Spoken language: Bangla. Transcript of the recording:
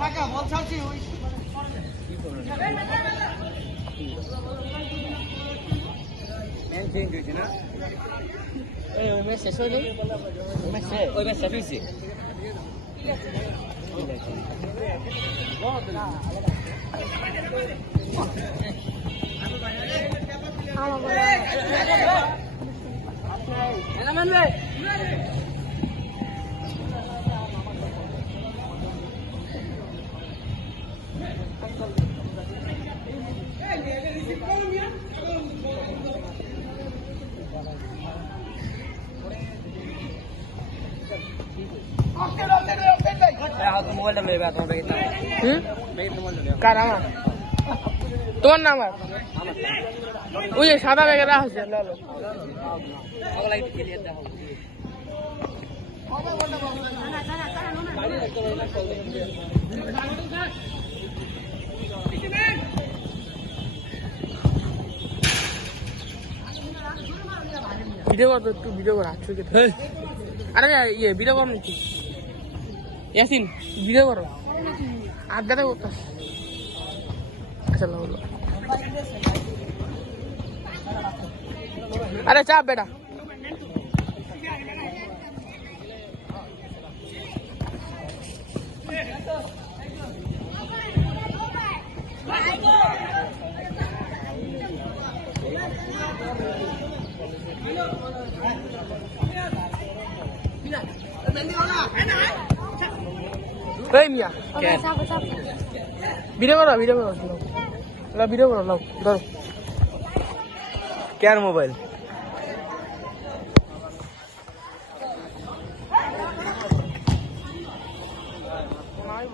ফাঁকা বল ছাড়ছি ওই চেঞ্জ হয়েছে না ওই ম্যাচ শেষ হয়নি ওই ম্যাচ শেষ হয়েছে মোবাইলটা লেবে তোমার কার আমার তোমার নাম্বার ওই সাদা ব্যাগে রাখছে ভিডিও কর একটু ভিডিও কর আচ্ছা আরে ইয়ে ভিডিও কর নাকি ইয়াসিন ভিডিও করো আড্ডাতে করতাম আচ্ছা হলো আরে চাপ বেটা এই মিয়া ভিডিও করো ভিডিও করো লাও ধরো কেয়ার মোবাইল নাই